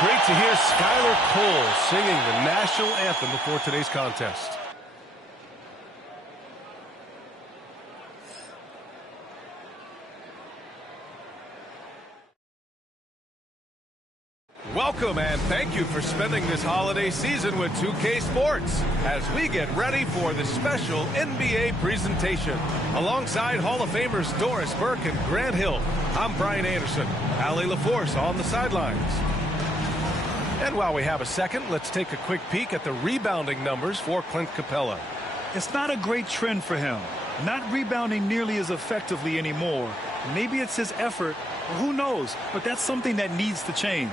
great to hear Skylar Cole singing the national anthem before today's contest. Welcome and thank you for spending this holiday season with 2K Sports as we get ready for the special NBA presentation. Alongside Hall of Famers Doris Burke and Grant Hill, I'm Brian Anderson. Allie LaForce on the sidelines. And while we have a second, let's take a quick peek at the rebounding numbers for Clint Capella. It's not a great trend for him. Not rebounding nearly as effectively anymore. Maybe it's his effort, or who knows, but that's something that needs to change.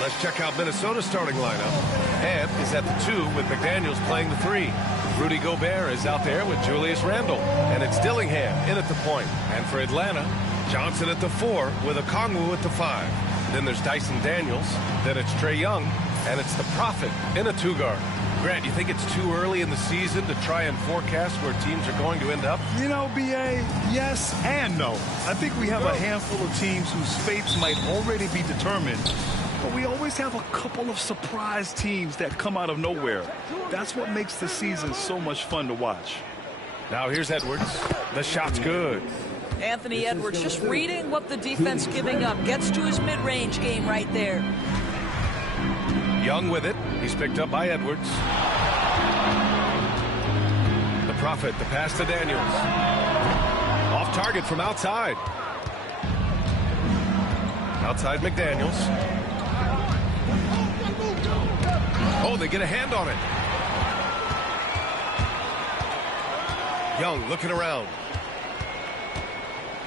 Let's check out Minnesota's starting lineup. Ant is at the 2 with McDaniels playing the 3. Rudy Gobert is out there with Julius Randle. And it's Dillingham in at the point. And for Atlanta, Johnson at the 4 with Okongwu at the 5. Then there's Dyson Daniels. Then it's Trae Young. And it's the Prophet in a 2-guard. Grant, you think it's too early in the season to try and forecast where teams are going to end up? You know, B.A., yes and no. I think we have a handful of teams whose fates might already be determined. But we always have a couple of surprise teams that come out of nowhere. That's what makes the season so much fun to watch. Now here's Edwards. The shot's good. Anthony Edwards just reading what the defense giving up. Gets to his mid-range game right there. Young with it. He's picked up by Edwards. The Prophet, the pass to Daniels. Off target from outside. Outside McDaniels. Oh, they get a hand on it. Young looking around.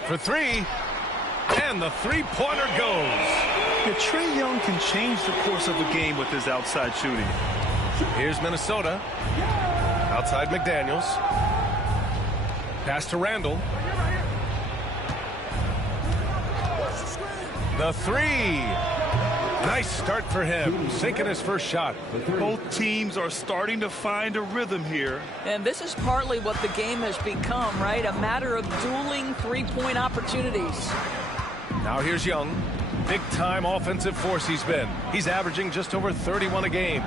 For 3. And the three-pointer goes. Yeah, Trae Young can change the course of a game with his outside shooting. Here's Minnesota. Outside McDaniels. Pass to Randle. The 3. Nice start for him, sinking his first shot. Both teams are starting to find a rhythm here. And this is partly what the game has become, right? A matter of dueling three-point opportunities. Now here's Young. Big-time offensive force he's been. He's averaging just over 31 a game.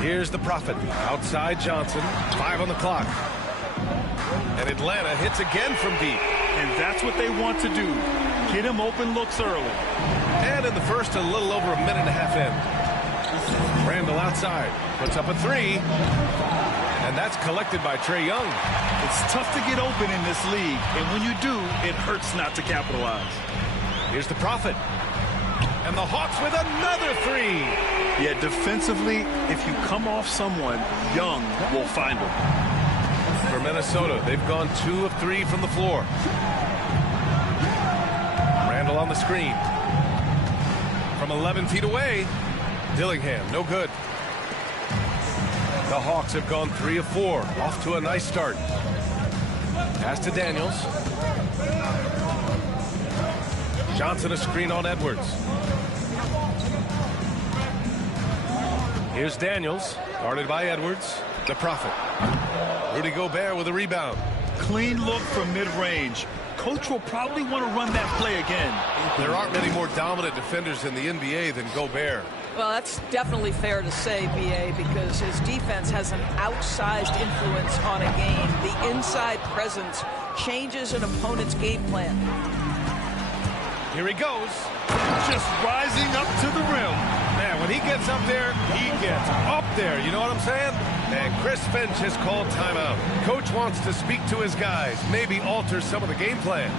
Here's the Prophet. Outside Johnson. 5 on the clock. And Atlanta hits again from deep. And that's what they want to do. Get him open looks early. And in the first, a little over a minute and a half in. Randle outside. Puts up a 3. And that's collected by Trae Young. It's tough to get open in this league. And when you do, it hurts not to capitalize. Here's the Prophet. And the Hawks with another 3. Yeah, defensively, if you come off someone, Young will find him. For Minnesota, they've gone 2 of 3 from the floor. Randle on the screen. From 11 feet away, Dillingham, no good. The Hawks have gone 3 of 4, off to a nice start. Pass to Daniels. Johnson a screen on Edwards. Here's Daniels, guarded by Edwards. The Prophet. Rudy Gobert with a rebound. Clean look from mid-range. Coach will probably want to run that play again. There aren't many more dominant defenders in the NBA than Gobert. Well, that's definitely fair to say, B.A., because his defense has an outsized influence on a game. The inside presence changes an opponent's game plan. Here he goes. Just rising up to the rim. Man, when he gets up there, he gets up there. You know what I'm saying? And Chris Finch has called timeout. Coach wants to speak to his guys, maybe alter some of the game plan.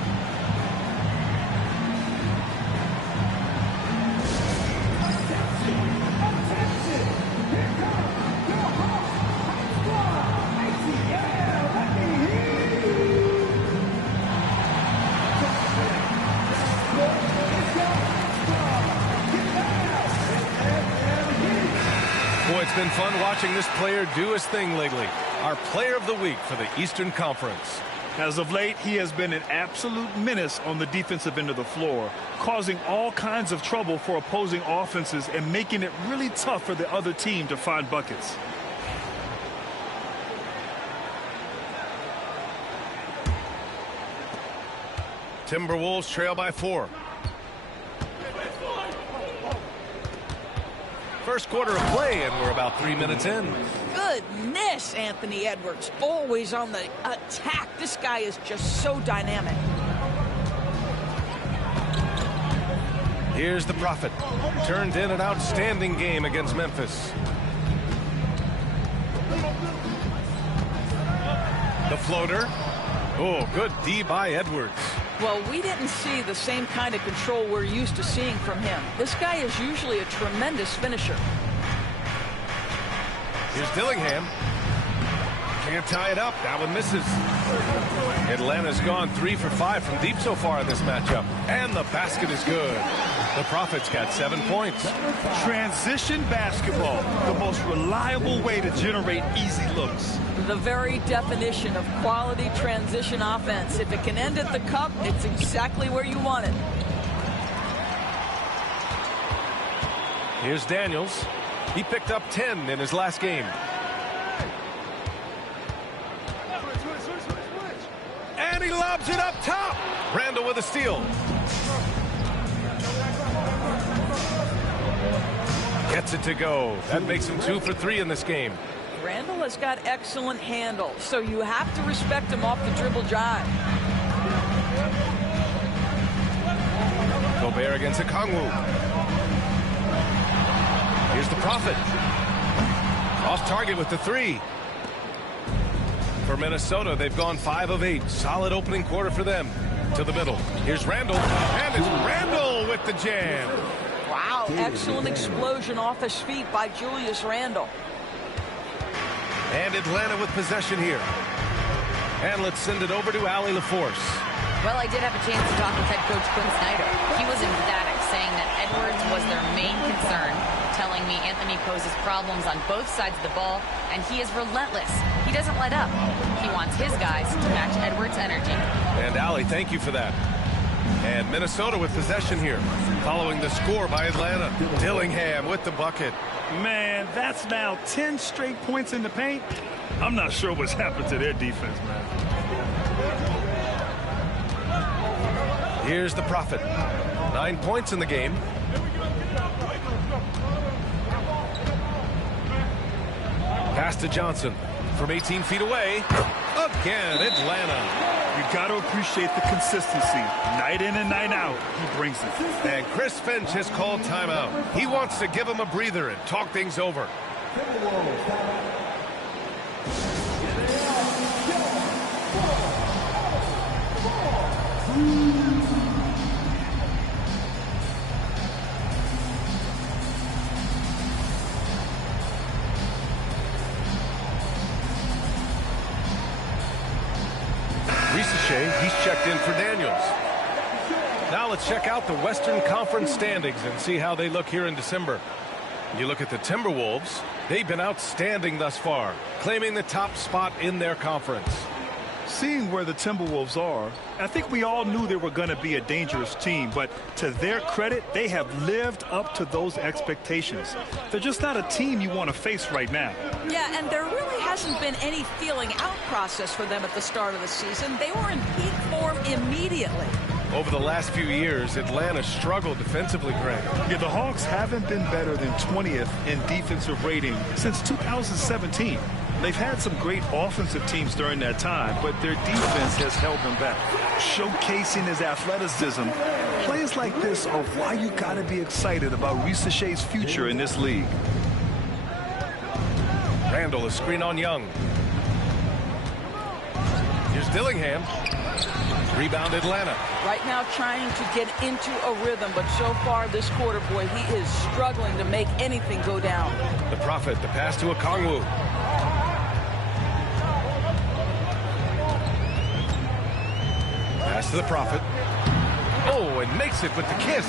Boy, it's been fun watching this player do his thing lately. Our player of the week for the Eastern Conference. As of late, he has been an absolute menace on the defensive end of the floor, causing all kinds of trouble for opposing offenses and making it really tough for the other team to find buckets. Timberwolves trail by 4. First quarter of play, and we're about 3 minutes in. Goodness, Anthony Edwards, always on the attack. This guy is just so dynamic. Here's the Prophet. Turned in an outstanding game against Memphis. The floater. Oh, good D by Edwards. Well, we didn't see the same kind of control we're used to seeing from him. This guy is usually a tremendous finisher. Here's Dillingham. Can't tie it up. That one misses. Atlanta's gone 3 for 5 from deep so far in this matchup. And the basket is good. The Prophet's got 7 points. Transition basketball, the most reliable way to generate easy looks. The very definition of quality transition offense. If it can end at the cup, it's exactly where you want it. Here's Daniels. He picked up 10 in his last game. And he lobs it up top. Randall with a steal. Gets it to go. That makes him 2 for 3 in this game. Randall has got excellent handle, so you have to respect him off the dribble drive. Gobert against Okongwu. Here's the Prophet. Off target with the 3. For Minnesota, they've gone 5 of 8. Solid opening quarter for them. To the middle. Here's Randall. And it's Randall with the jam. Wow, excellent explosion off his feet by Julius Randle. And Atlanta with possession here. And let's send it over to Allie LaForce. Well, I did have a chance to talk with head coach Quinn Snyder. He was emphatic, saying that Edwards was their main concern, telling me Anthony poses problems on both sides of the ball, and he is relentless. He doesn't let up. He wants his guys to match Edwards' energy. And Allie, thank you for that. And Minnesota with possession here, following the score by Atlanta. Dillingham with the bucket. Man, that's now 10 straight points in the paint. I'm not sure what's happened to their defense, man. Here's the Prophet. 9 points in the game. Pass to Johnson from 18 feet away. Again, Atlanta. You got to appreciate the consistency. Night in and night out, he brings it. And Chris Finch has called timeout. He wants to give him a breather and talk things over. He's checked in for Daniels. Now let's check out the Western Conference standings and see how they look here in December. You look at the Timberwolves. They've been outstanding thus far, claiming the top spot in their conference. Seeing where the Timberwolves are, I think we all knew they were going to be a dangerous team, but to their credit, they have lived up to those expectations. They're just not a team you want to face right now. Yeah, and there really hasn't been any feeling out process for them at the start of the season. They were in peak form immediately. Over the last few years, Atlanta struggled defensively, Greg. Yeah, the Hawks haven't been better than 20th in defensive rating since 2017. They've had some great offensive teams during that time, but their defense has held them back. Showcasing his athleticism, plays like this are why you got to be excited about Risa Shea's future in this league. Randall, a screen on Young. Here's Dillingham. Rebound Atlanta. Right now trying to get into a rhythm, but so far this quarter, boy, he is struggling to make anything go down. The Prophet, the pass to Okongwu. Pass to the Prophet. Oh, and makes it with the kiss.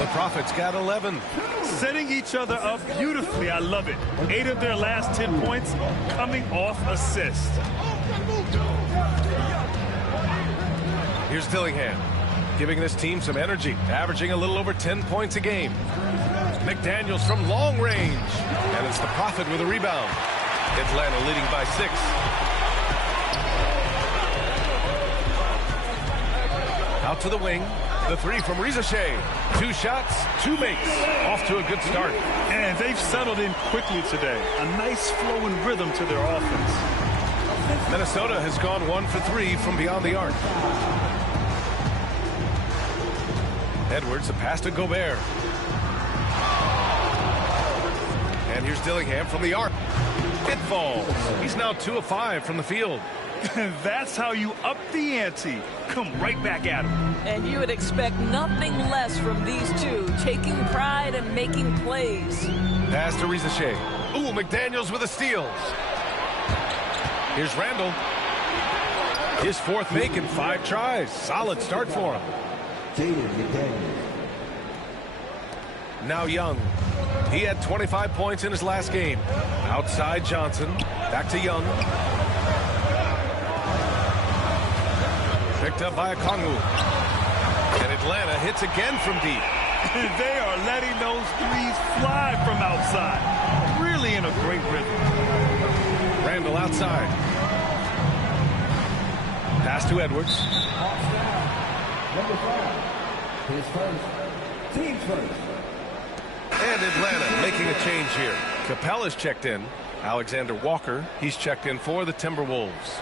The Prophet's got 11. Setting each other up beautifully. I love it. 8 of their last 10 points coming off assists. Here's Dillingham, giving this team some energy, averaging a little over 10 points a game. McDaniels from long range. And it's the Prophet with a rebound. Atlanta leading by 6. Out to the wing. The three from Rizachet. 2 shots, 2 makes. Off to a good start. And they've settled in quickly today. A nice flow and rhythm to their offense. Minnesota has gone 1 for 3 from beyond the arc. Edwards, a pass to Gobert. And here's Dillingham from the arc. It falls. He's now 2 of 5 from the field. That's how you up the ante. Come right back at him. And you would expect nothing less from these two, taking pride and making plays. Pass to Rizachet. Ooh, McDaniels with a steal. Here's Randall. His 4th make in 5 tries. Solid start for him. Now Young. He had 25 points in his last game. Outside Johnson. Back to Young. Picked up by Okongwu. And Atlanta hits again from deep. They are letting those threes fly from outside. Really in a great rhythm. Randall outside. Pass to Edwards. Number 5. His first. Team first. And Atlanta making a change here. Capella's checked in. Alexander Walker, he's checked in for the Timberwolves.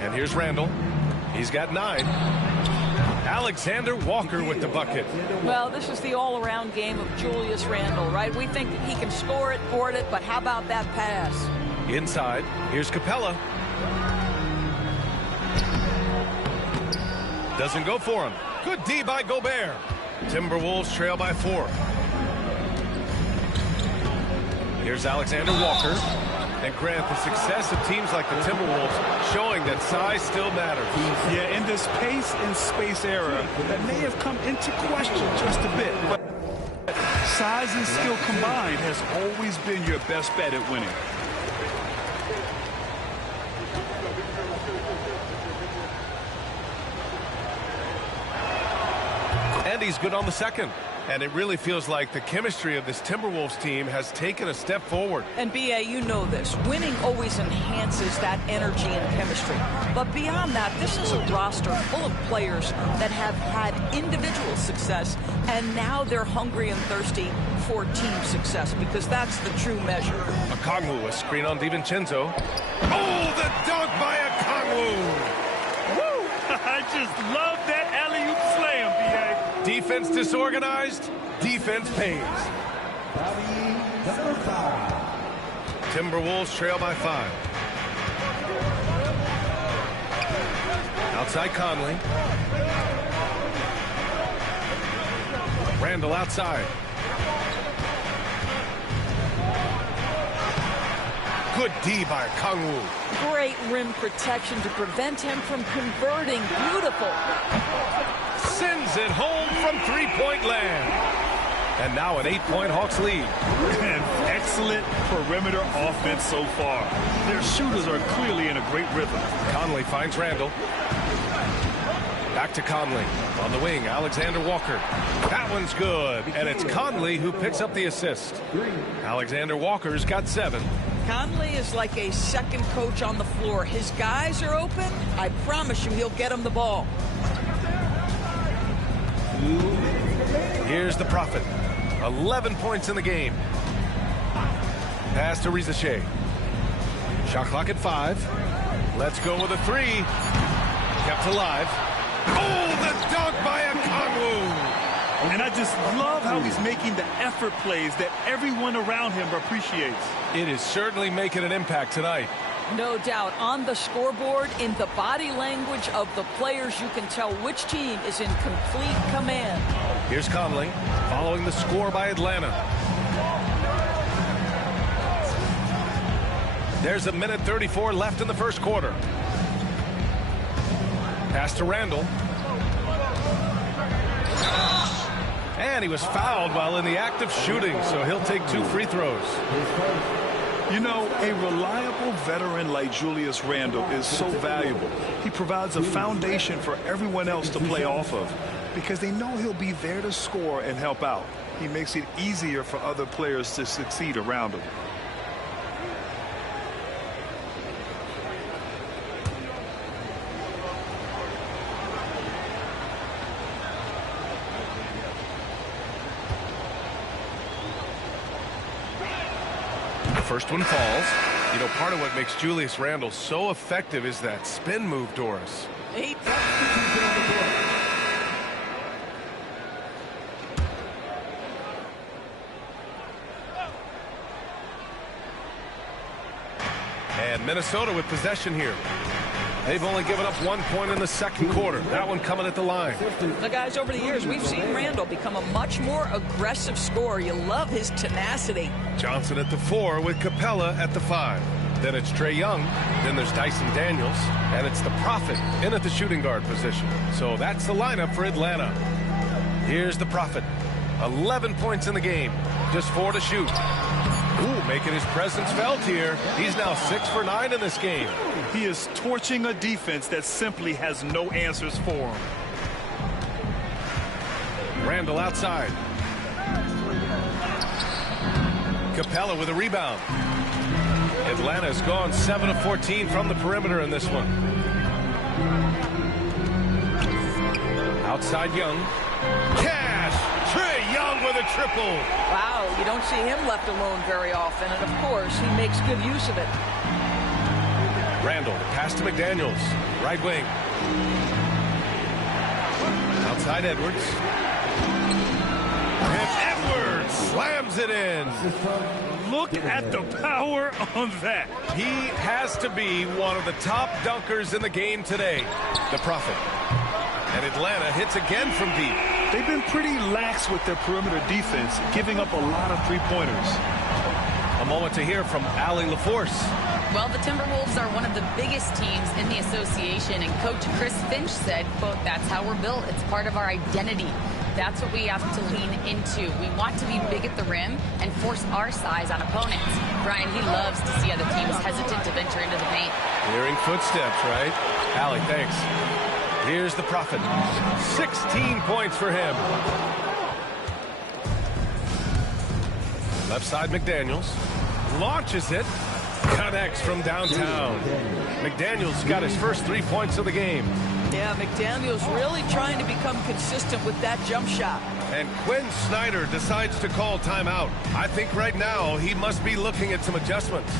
And here's Randall. He's got 9. Alexander Walker with the bucket. Well, this is the all-around game of Julius Randle, right? We think that he can score it, board it, but how about that pass? Inside, here's Capella. Doesn't go for him. Good D by Gobert. Timberwolves trail by 4. Here's Alexander Walker. And Grant, the success of teams like the Timberwolves showing that size still matters. Yeah, in this pace and space era, that may have come into question just a bit. But size and skill combined has always been your best bet at winning. And he's good on the second. And it really feels like the chemistry of this Timberwolves team has taken a step forward. And B.A., you know this. Winning always enhances that energy and chemistry. But beyond that, this is a roster full of players that have had individual success, and now they're hungry and thirsty for team success, because that's the true measure. Okongwu, a screen on DiVincenzo. Oh, the dunk by Okongwu! Woo! I just love that alley-oop slam, B.A. Defense disorganized, defense pays. Number 5. Timberwolves trail by 5. Outside Conley. Randall outside. Good D by Okongwu. Great rim protection to prevent him from converting. Beautiful. Sends it home from 3-point land. And now an 8-point Hawks lead. And excellent perimeter offense so far. Their shooters are clearly in a great rhythm. Conley finds Randall. Back to Conley. On the wing, Alexander Walker. That one's good. And it's Conley who picks up the assist. Alexander Walker's got 7. Conley is like a second coach on the floor. His guys are open. I promise you he'll get them the ball. Here's the Prophet. 11 points in the game. Pass to Rizachet. Shot clock at 5. Let's go with a 3. Kept alive. Oh, the dunk by Okongwu. And I just love how he's making the effort plays that everyone around him appreciates. It is certainly making an impact tonight. No doubt. On the scoreboard, in the body language of the players, you can tell which team is in complete command. Here's Conley, following the score by Atlanta. There's 1:34 left in the first quarter. Pass to Randall. And he was fouled while in the act of shooting, so he'll take 2 free throws. You know, a reliable veteran like Julius Randle is so valuable. He provides a foundation for everyone else to play off of, because they know he'll be there to score and help out. He makes it easier for other players to succeed around him. First one falls. You know, part of what makes Julius Randle so effective is that spin move, Doris. And Minnesota with possession here. They've only given up 1 point in the second quarter. That one coming at the line. The guys, over the years, we've seen Randle become a much more aggressive scorer. You love his tenacity. Johnson at the 4 with Capella at the 5. Then it's Trae Young. Then there's Dyson Daniels. And it's the Prophet in at the shooting guard position. So that's the lineup for Atlanta. Here's the Prophet. 11 points in the game. Just 4 to shoot. Ooh, making his presence felt here. He's now 6 for 9 in this game. He is torching a defense that simply has no answers for him. Randle outside. Capella with a rebound. Atlanta's gone 7 of 14 from the perimeter in this one. Outside Young. Cash! Trae Young with a triple. Wow, you don't see him left alone very often, and of course, he makes good use of it. Randle, pass to McDaniels. Right wing. Outside Edwards. And Edwards slams it in. Look at the power on that. He has to be one of the top dunkers in the game today. The Prophet. And Atlanta hits again from deep. They've been pretty lax with their perimeter defense, giving up a lot of three-pointers. A moment to hear from Allie LaForce. Well, the Timberwolves are one of the biggest teams in the association, and Coach Chris Finch said, quote, "That's how we're built. It's part of our identity. That's what we have to lean into. We want to be big at the rim and force our size on opponents." Brian, he loves to see other teams hesitant to venture into the paint. Hearing footsteps, right? Allie, thanks. Here's the Prophet. 16 points for him. Left side McDaniels. Launches it. Connects from downtown. McDaniels got his first 3 points of the game. Yeah, McDaniels really trying to become consistent with that jump shot. And Quinn Snyder decides to call timeout. I think right now he must be looking at some adjustments.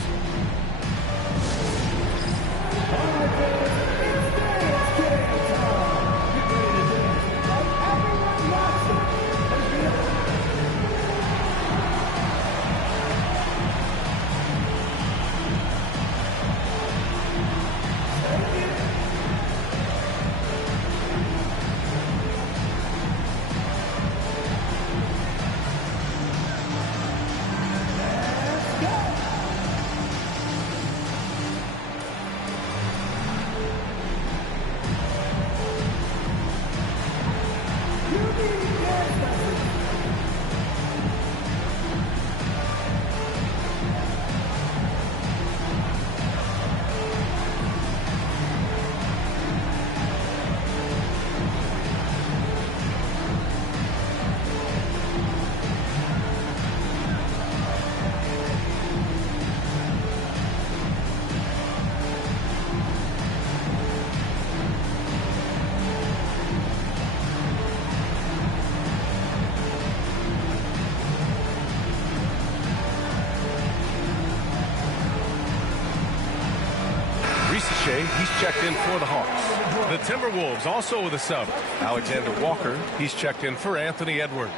He's checked in for the Hawks. The Timberwolves also with a sub. Alexander Walker, he's checked in for Anthony Edwards.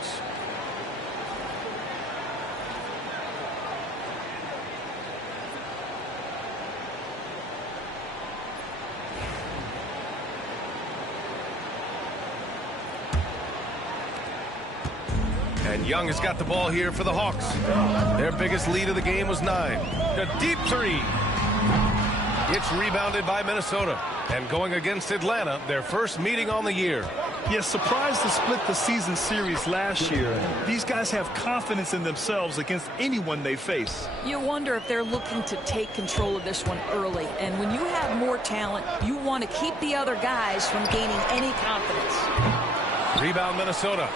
And Young has got the ball here for the Hawks. Their biggest lead of the game was 9. A deep three. It's rebounded by Minnesota. And going against Atlanta, their first meeting on the year. Yes, surprised to split the season series last year. These guys have confidence in themselves against anyone they face. You wonder if they're looking to take control of this one early. And when you have more talent, you want to keep the other guys from gaining any confidence. Rebound Minnesota.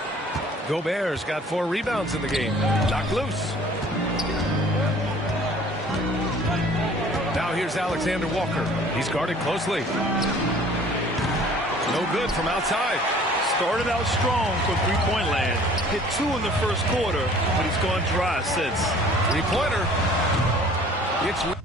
Gobert's got 4 rebounds in the game. Knocked loose. Now here's Alexander Walker. He's guarded closely. No good from outside. Started out strong from three-point land. Hit 2 in the first quarter, but he's gone dry since. Three-pointer. It's